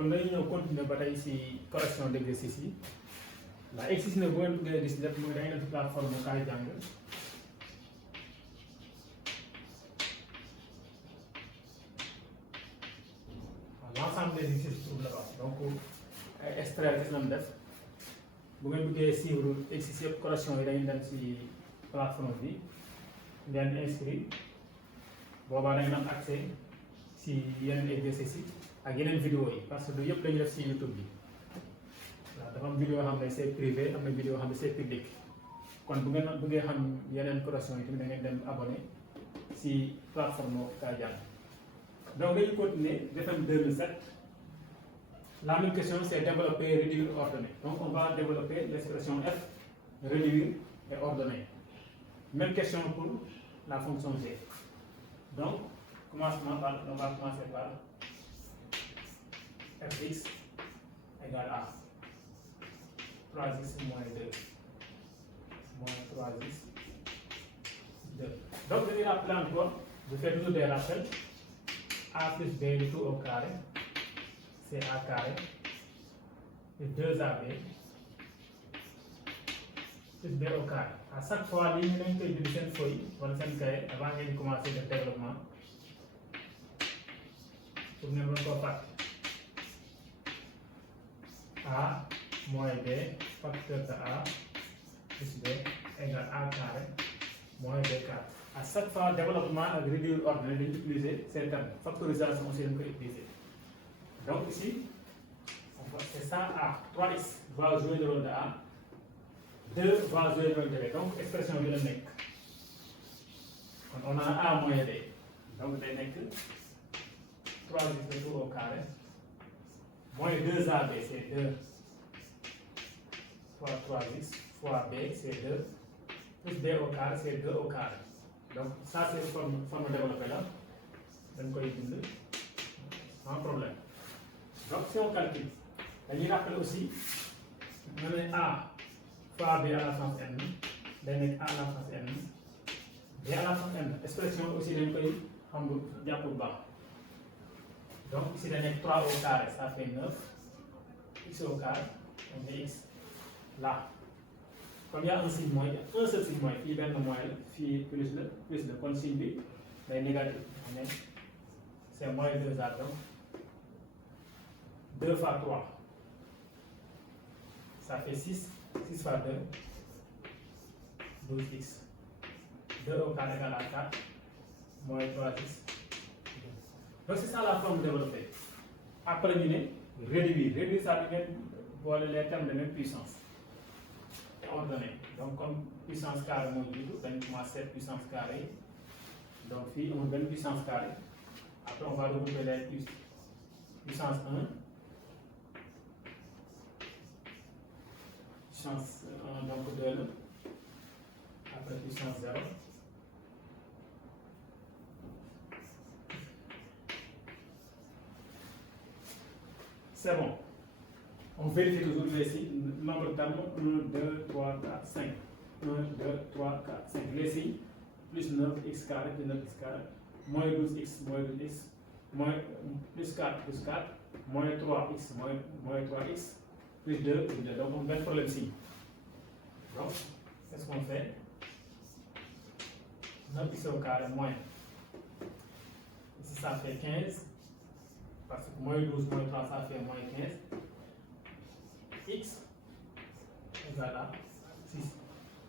kon dañu ñëw continuer ba tey si correction d'exercice yi la exercice ne bu ngeen bëggee gis lépp mooy da ngeen def si plateforme Kaay Jàng l'ensemble des exercices se trouve là-bas donc ay extrait gis nañ def bu ngeen bëggee suivre exercice yëpp correction yi dañuy dem si plateforme bi ngeen inscrit boobaa da ngeen am accès si yeneen exercices yi ak yeneen vidéo yi parce que du yëpp dañuy def si YouTube bi waaw dafa am vidéo yoo xam ne c'est privé am na vidéo yoo xam ne c'est public kon bu ngeen bëggee xam yeneen correction yi tamit da ngeen dem abonné si plateforme Kaay Jàng donc dañuy continuer BFEM 2007 la même question c'est développer, réduire, ordonner donc on va développer l'expression f, réduire et ordonner même question pour la fonction g donc on va commencer par fx égale à 3x moins 2 moins 3x 2 donc je vais rappeler encore je fais toujours des rappels a plus b du tout au carré c'est a carré et 2ab plus b au carré à chaque fois lii ñu leen koy bind seen feuille wala seen cahier avant ngeen di commencer def développement pour ngeen mën koo fàtte a moins b facteur de a plus b égale a carré moins b carré à chaque fois développement ak réduire ordonné dañuy utiliser ces termes factorisation aussi dañ koy utiliser donc ici c'est ça a 3x va jouer le rôle de a 2 va jouer le rôle de b donc expression bi la nekk kon on a a moins b donc day nekk 3x de tout au carré moins 2ab c'est 2 fois 3x fois b c'est 2 plus b au carré c'est 2 au carré donc ça c'est forme développée là dañ koy bind sans problème donc si on calcule dañuy rappeler aussi nga ne a fois b à la puissance n day nekk a à la puissance n b à la puissance n expression aussi dañ koy xam nga jàpp bu baax donc ici day nekk 3 au carré ça fait 9 x au carré on met x là comme il y a un signe moins un seul signe moins fii benn moins la fii plus la kon signe bi day négatif mais c'est moins 2a donc 2 fois 3 ça fait 6 6 fois 2 12x 2 au carré égale à 4 moins 3x donc c'est ça la forme développée après ñu ne réduire ça veut dire boole les termes de même puissance ordonné donc comme puissance carrée mooy jiitu dañu commencer puissance carrée donc fii amul benn puissance carrée après on va regrouper les puissance 1 puissance 1 donc 2 la après puissance 0 c'est bon on vérifie toujours les nombre de termes 1, 2, 3, 4, 5 1, 2, 3, 4, 5 les signes plus 9x carré plus 9x carré moins 12x moins 12x moins plus 4 moins 3x moins 3x plus 2 plus 2 donc on a un problème ici donc qu'est-ce qu'on fait 9x au carré moins ici ça fait 15 parce que moins 12 moins 3 ça fait moins 15 x égale à 6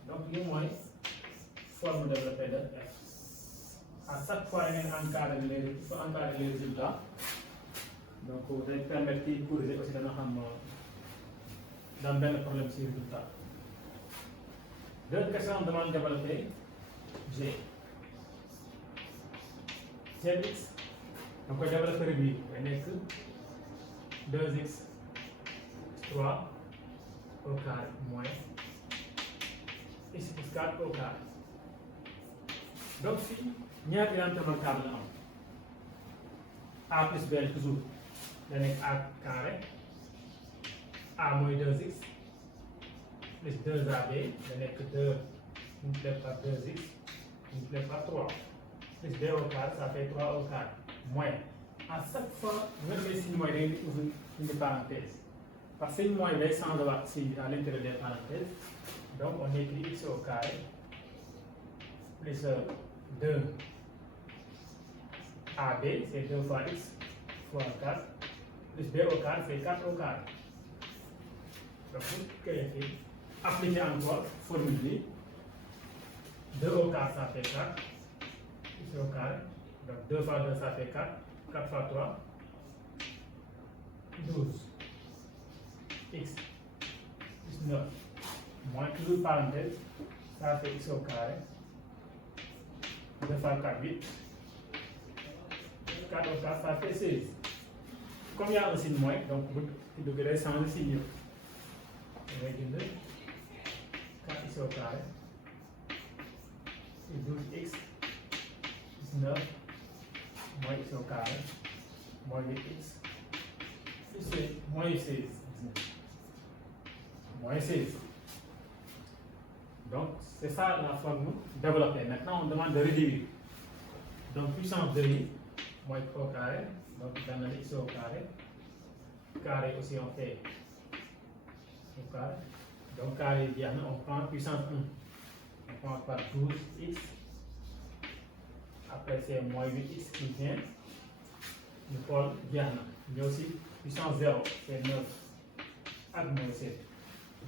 donc lii mooy forme développée de f à chaque fois da ngeen encadrer les résultats donc day permettre kii corriger aussi dana xam daan benn problème ci résultat deuxième question demande développer g gx da koy développer réduire day nekk 2x 3 au carré moins x plus 4 au carré donc fii ñaari identité table la am a plus b toujours da nekk a carré a mooy 2x plus 2ab da nekk 2 multiplié par 2x multiplié par 3 plus b au carré ça fait 3 au carré moins à chaque fois vous avez signe moins day ouvrir une parenthèse parce que signe moins day sans devoir signe à l'intérieur des parenthèses. Donc on écrit x au carré plus 2 AB, c'est 2 fois x fois 4, plus b au carré, c'est 4 au carré. Donc vous créez, appliquez encore formule 2 au carré ça fait 4, x au carré, donc 2 fois 2 ça fait 4, 4 fois 3, 12, x plus 9, moins toujours parenthèse, ça fait x au carré, 2 fois 4, 8, 4 au carré, ça fait 16. Comme il y a un signe moins, donc vous devez changer de signe. On va dire 4x au carré, c'est 12x, plus 9, moins x au carré, moins 8x, plus moins 16, moins 16. Donc, c'est ça la forme développée. Maintenant, on demande de réduire. Donc, puissance de i, moins x au carré, donc dans le x au carré, carré aussi on fait au carré. Donc, carré bien, on prend puissance 1. On prend par 12x. Après, c'est moins 8x qui vient. Nous prenons bien. Mais aussi, puissance 0, c'est 9. Avec moins 7.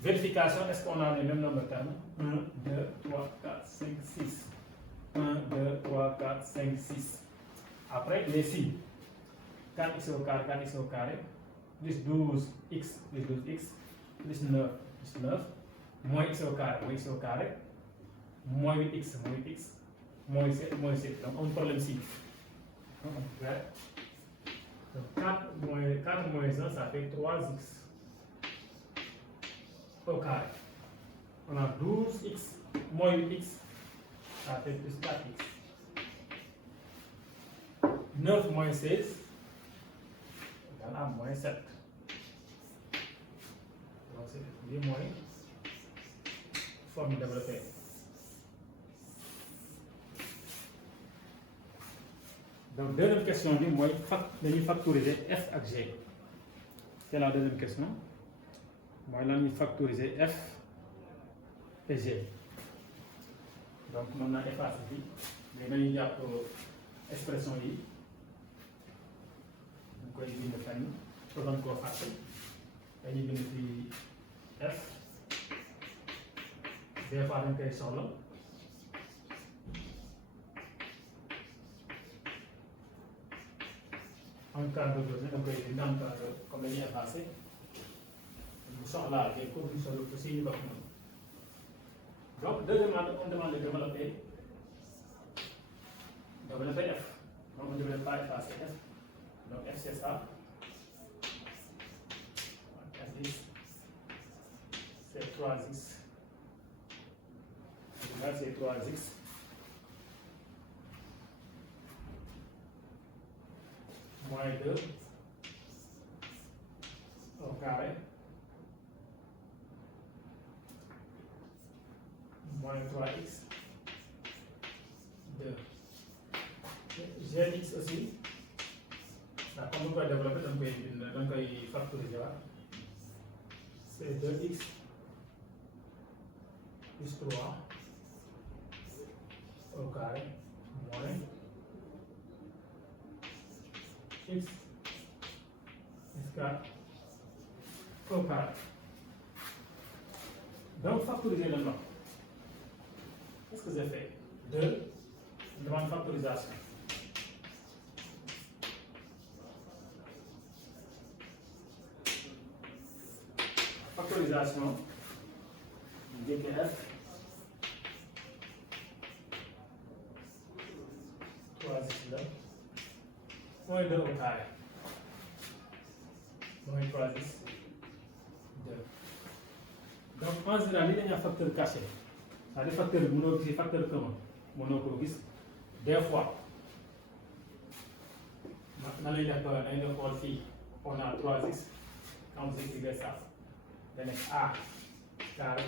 Vérification, est-ce qu'on a les mêmes nombres de termes? 1, 2, 3, 4, 5, 6. 1, 2, 3, 4, 5, 6. Après, les signes. 4x au carré, 4x au carré, plus 12x, plus 12x, plus 9, plus 9, moins x au carré, moins 8x, moins 7, moins 7. Donc, on prend le signe. Donc, 4 moins 1, ça fait 3x au carré. On a 12x moins 8x, ça fait plus 4x. 9 moins 16, égale à moins 7. Donc, c'est bien moins forme développée. Donc, deuxième question, moi, je factoriser f avec g. C'est la deuxième question. Moi, je factoriser f et g. Donc, on a effacé ici. Mais il y a expression ici. Donc, il y a une famille. Pour encore faire. Il y a une f. Des fois, on peut sur là. En cas de besoin, donc il y a comme il y a passé, nous sommes là, les cours sur le possible. Donc, deuxièmement, on demande de développer f. Donc, on ne devrait pas effacer f. Donc, f c'est ça. F10, c'est 3x. Là, c'est 3x. Moins 2 au carré moins 3x 2. Gx aussi, là, comme on va développer, donc il factoriser. C'est 2x plus 3 au carré moins x plus 4 au carré. Donc, factoriser le nom. Qu'est-ce que j'ai fait? 2, demande factorisation. Factorisation, dpf, 3x là, moins 2 au carré, moins 3x, 2. Donc, en général, il y a un facteur caché. C'est-à-dire facteur commun. Des fois, dans les filles, on a 3x, quand vous écrivez ça, vous avez a carré,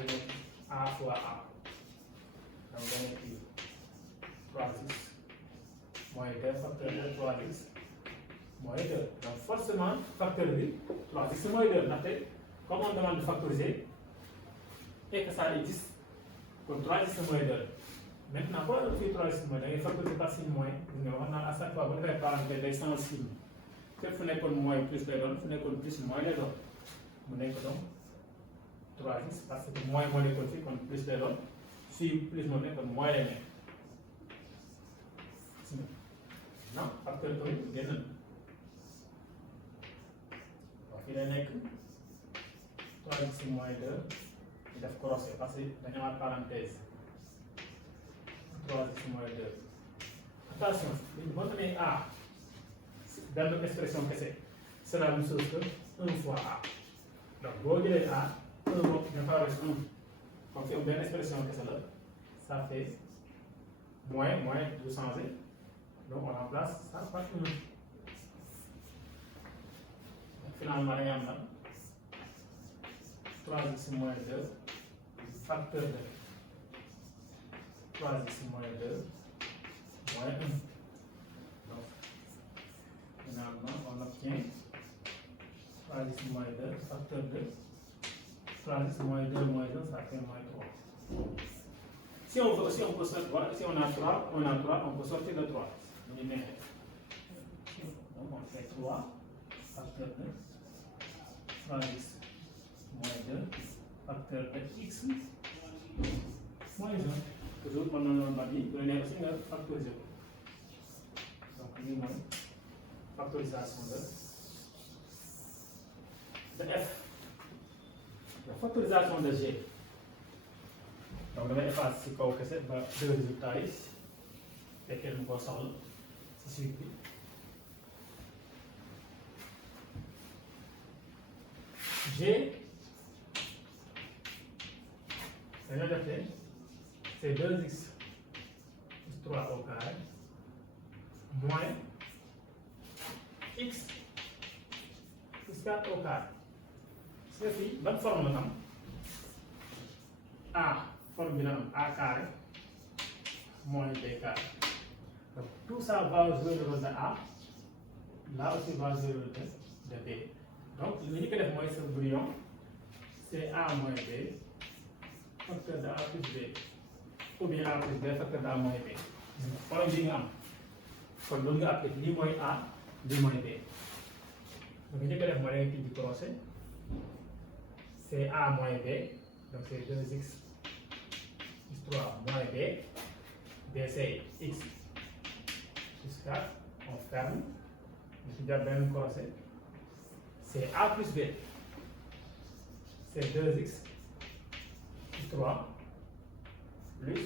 a fois a. Donc, vous avez 3x moins 2 facteur de 3x moins 2. Donc forcément facteur bi 3x moins 2 ndaxte comme on demande de factoriser et que ça existe kon 3x moins 2. Maintenant boo doon fii 3x moins da ngay factoriser par signe moins gis nga wax naa à chaque fois bu defee parenthèse day changer signe fépp fu nekkoon moins plus lay doon fu nekkoon plus moins lay doon mu nekk donc 3x parce que moins moo nekkoon fii kon plus lay doon fii plus moo nekkoon moins lay nekk non facteur bi génn na waaw fii lay nekk 3x moins 2 ñu def croisé parce que dañu amaat parenthèse 3x moins 2 attention boo amee a benn expression kese c'est la même chose que 1 fois a donc boo jëlee a 1 moom dafa res 1 comme fi benn expression kese la ça fait moins du changer donc on remplace ça par 1 finalement dañuy am nag 3x moins 2 facteur de 3x moins 2 moins 1. Donc, finalement, on obtient 3x moins 2 facteur de 3x moins 2 moins 1, ça fait moins 3. Si on veut aussi, on peut sortir, voilà, si on a 3, on peut sortir le 3. Donc, on fait 3 facteur de 3x moins 2 facteur de x moins 1. Toujours pendant le mari, vous allez aussi factoriser. Donc, nous avons factorisation de f. La factorisation de g. Donc, on va effacer deux résultats ici. Lesquels nous ressemblent. C'est suivi. G. C'est 2x plus 3 au carré moins x plus 4 au carré. C'est bonne forme là. A, forme de A carré moins B carré. Donc tout ça va jouer le rôle de A. Là aussi va jouer le rôle de B. Donc l'unique élève moins ce brouillon, c'est A moins B. Facteur de A plus B. Ou bien A plus B facteur de A moins B. Problème bi nga am kon loolu nga appliqué lii mooy A lii mooy B. Donc njëkk a def mooy da ngay tijji crochet c'est A moins B donc c'est 2x plus 3 moins B. B c'est x plus 4 on ferme ñu ci jàpp benn crochet c'est A plus B c'est 2x plus 3 plus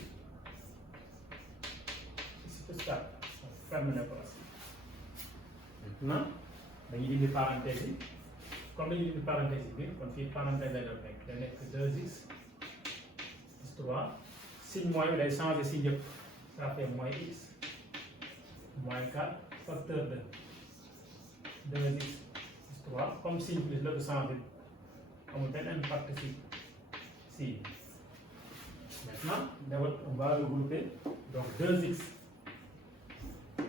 ici plus 4 on ferme le crochet. Maintenant dañuy dindi parenthèse yi comme dañuy dindi parenthèse yi bi kon fii parenthèse lay doon nekk da nekk 2x plus 3 signe moins bi day changer signe yëpp ça fait moins x moins 4 facteur de 2x plus 3 comme signe plus la du changer amul benn impact si. Maintenant on va regrouper donc 2x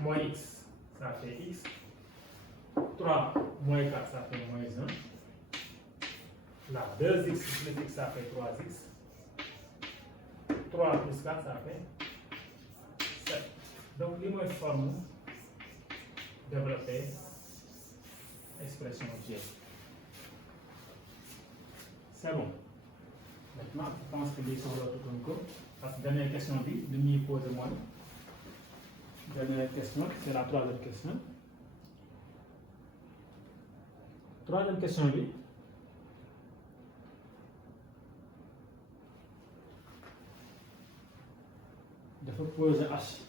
moins x ça fait x 3 moins 4 ça fait moins 1 là 2x plus x ça fait 3x 3 plus 4 ça fait 7. Donc li mooy forme développer expression G. C'est bon. Maintenant je pense que lii soxla tutoon ko parce que dernière question bi li ñuy posé mooy dernière question c'est la troisième question. Troisième question bi dafa poser H.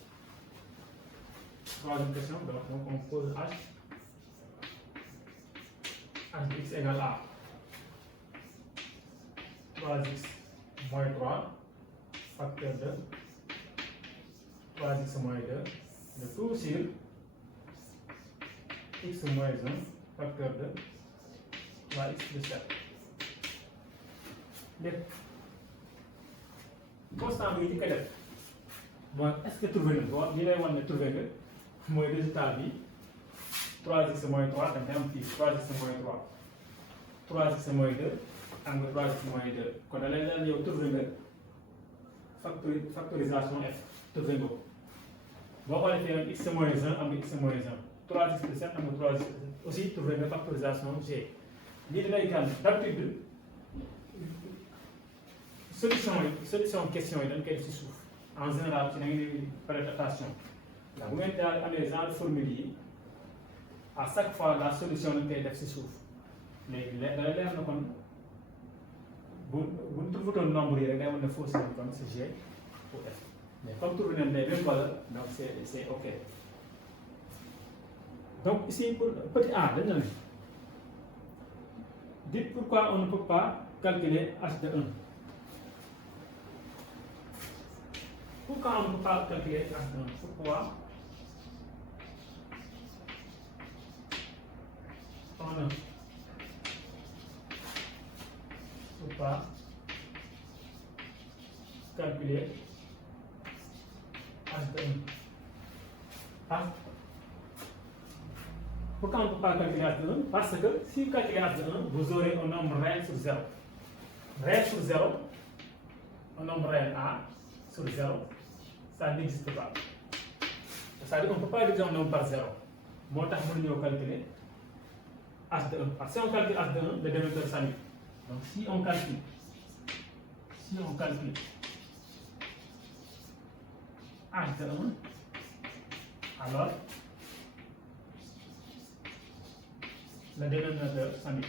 Troisième question donc on pose H. H de x égale A. 3x moins 3 facteur de 3x moins 2 le tout sur x moins 1 facteur de 3x plus 7. lépp constant bi ñu ko def mooy est-ce que trouvé na ko li lay wan ne trouvé nga mooy résultat bi 3x moins 3 da nga am fii 3x moins 3 3x moins 2 am nga 3x moins 2 kon da lay daal yow trouvé nga factorisation f trouvé nga ko boo xoolee fii nag x moins 1 am nga x moins 1 3x plus 7 am nga 3x plus 7 aussi trouvé nga factorisation g lii da lay gàll d'habitude solution question yi dañ koy def ci suuf en général ci da ngeen di prêter attention ndax bu ngeen daal amee genre formule yi à chaque fois la solution dañ koy def ci suuf léegi da leer na kon bu trouvé nombre yi rek day wane ne fausse nañ kon c'est G ou F mais comme trouvé nañ les mêmes valeurs donc c'est ok donc ici pour petit a dañ ne dites pourquoi on ne peut pas calculer h de 1. Pourquoi on ne peut pas calculer h de 1? Pourquoi on ne peut pas calculer h de 1? Ah. Pourquoi on ne peut pas calculer h de 1? Parce que si vous calculez h de 1, vous aurez un nombre réel sur 0. Réel sur 0, un nombre réel A sur 0, ça n'existe pas. C'est-à-dire qu'on ne peut pas diviser un nombre par 0. Moi, je vais calculer h de 1. Parce que si on calcule h de 1, le dénominateur s'annule. Donc si on calcule h de 1, alors le dénominateur s'annule.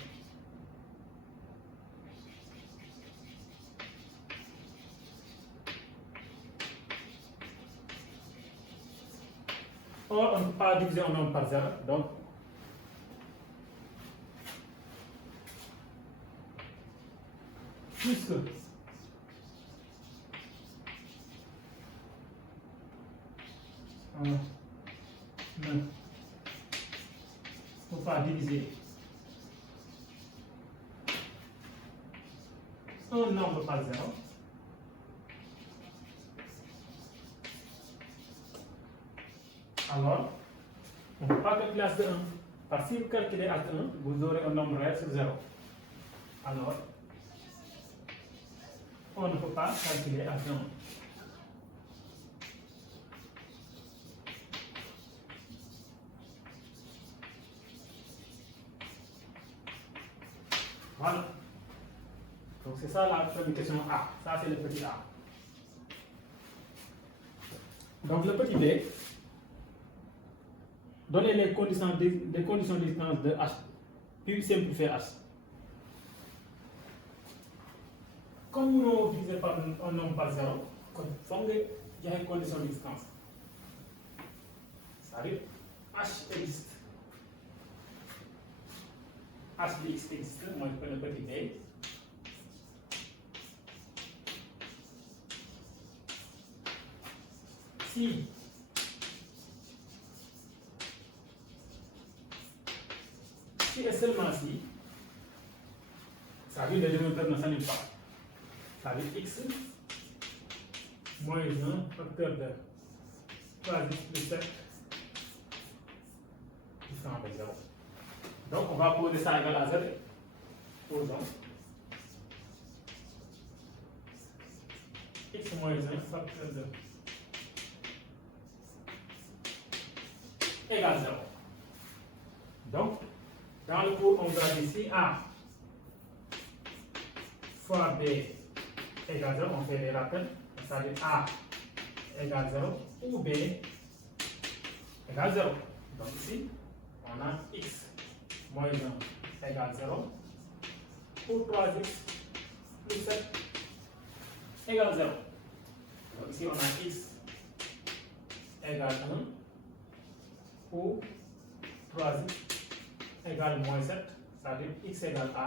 Or, on ne peut pas diviser un nombre par 0, donc puisque on ne peut pas diviser un nombre par 0, alors on ne peut pas calculer h de 1. Parce que si vous calculez h de 1, vous aurez un nombre réel sur 0. Alors, on ne peut pas calculer h de 1. Voilà. Donc c'est ça la première question A. Ça c'est le petit a. Donc le petit b, donnez les conditions d'existence de h, puis simplifiez h. Comme nous divisons par un nombre par 0, il faut que il y ait une condition d'existence. C'est-à-dire h existe. H de x existe, moi je prends le petit b. Si et seulement si, ça veut dire que le dénominateur ne s'annule pas. Ça veut dire x moins 1 facteur de 3x plus 7 différent de 0. Donc on va poser ça égal à 0. Posons x moins 1 facteur de égale 0. Donc, dans le cours, on va dire si A fois B égale 0, on fait les rappels, c'est-à-dire A égale 0 ou B égale 0. Donc ici, on a x moins 1 égale 0 ou 3x plus 7 égale 0. Donc ici, on a x égale 1 ou 3x égale moins 7, c'est-à-dire x égale a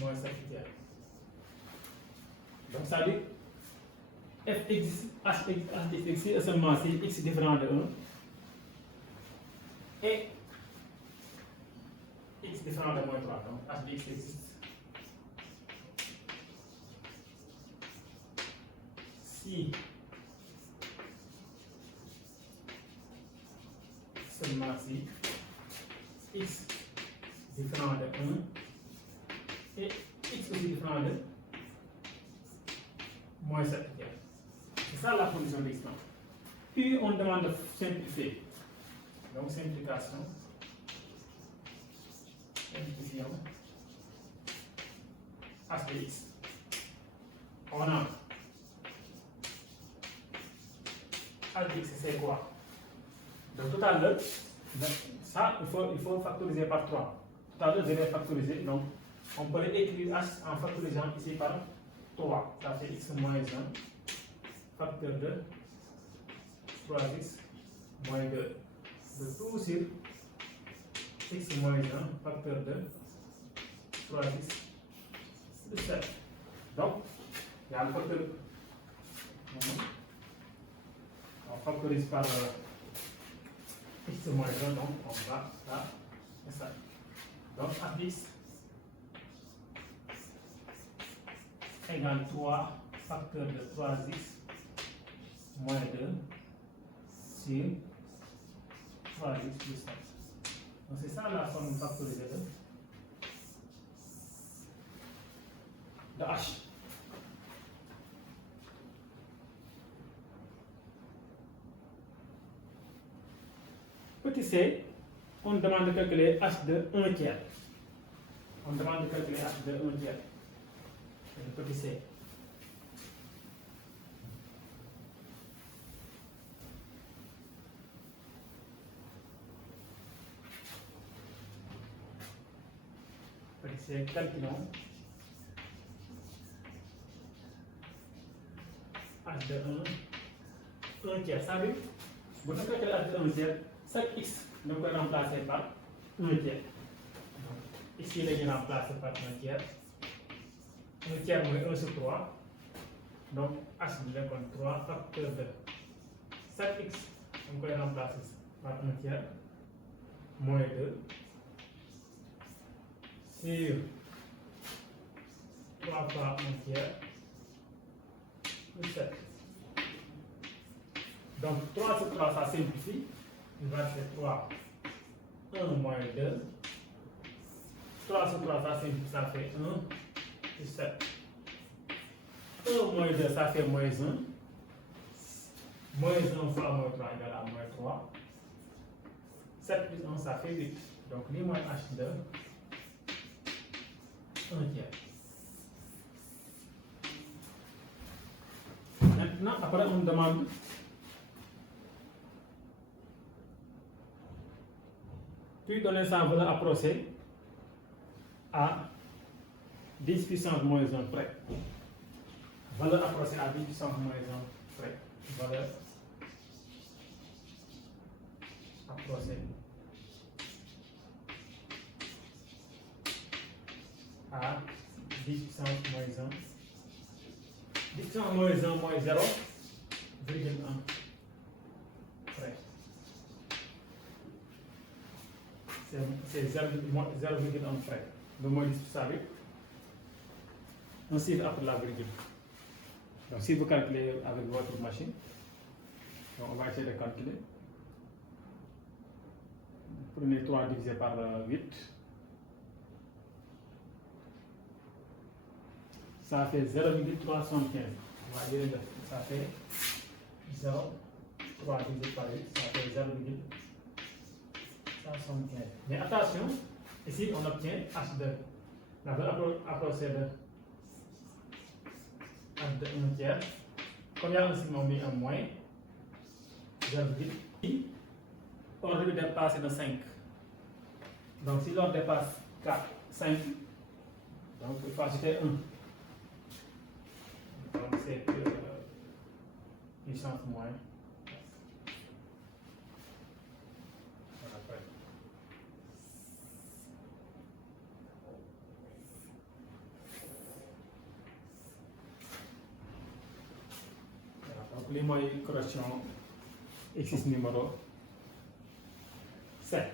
moins 7 tiers. Donc ça veut dire f existe, h existe seulement si x est différent de 1 et x différent de moins 3. Donc h de x existe si seulement si x différent de 1 et x aussi différent de moins 7 tiers. C'est ça la condition d'existence. Puis on demande de simplifier. Donc simplification. Simplifions h de x. On a h de x, c'est quoi? Donc tout à l'heure, ça il faut factoriser par 3. Tout à l'heure, je vais factoriser. Donc on peut écrire h en factorisant ici par 3. Ça fait x moins 1 facteur de 3x moins 2. De tout sur x moins 1 facteur de 3x plus 7. Donc, il y a le facteur. On factorise par x moins 1, donc on va là, c'est ça. Donc, x égale 3 facteur de 3x moins 2 sur 3x plus 7. Donc, c'est ça la forme factorisée de h. Petit c, on demande de calculer h de 1 tiers. On demande de calculer h de 1 tiers. Le petit c. Petit c, calculons h de 1 tiers. Ça veut dire, vous devez calculer h de 1 tiers, chaque x, nous pouvons remplacer par 1 tiers. Donc, ici, il est remplacé par 1 tiers. 1 tiers moins 1 sur 3. Donc, h de 3 facteur de chaque x, nous pouvons remplacer par 1 tiers moins 2 sur 3 fois 1 tiers plus 7. Donc 3 sur 3, ça simplifie. Il va faire 3, 1 moins 2. 3 sur 3, ça simplifie, ça fait 1 plus 7. 1 moins 2, ça fait moins 1. Moins 1 fois moins 3 égale à moins 3. 7 plus 1, ça fait 8. Donc, les moins h de 1 tiers. Maintenant, après, on demande puis donner sa valeur approchée à 10 puissance moins 1 près. Valeur approchée à 10 puissance moins 1 près. Valeur approchée à 10 puissance moins 1. 10 puissance moins 1 moins 0, virgule 1 près. C'est 0,1 près. Le moins 10, vous savez. Un chiffre après la virgule. Donc, si vous calculez avec votre machine, donc on va essayer de calculer. Prenez 3 divisé par 8. Ça fait 0,315. On va dire ça fait 0,3 divisé par 8. Ça fait 0,315. Mais attention, ici on obtient h de la valeur approchée de h de 1 tiers. Comme il y a un signe, on met un moins 0,1. On devait dépasser de 5. Donc si l'on dépasse 4, 5, donc il faut ajouter 1. Donc c'est puissance moins. Donc les moyens correction exercice numéro 7.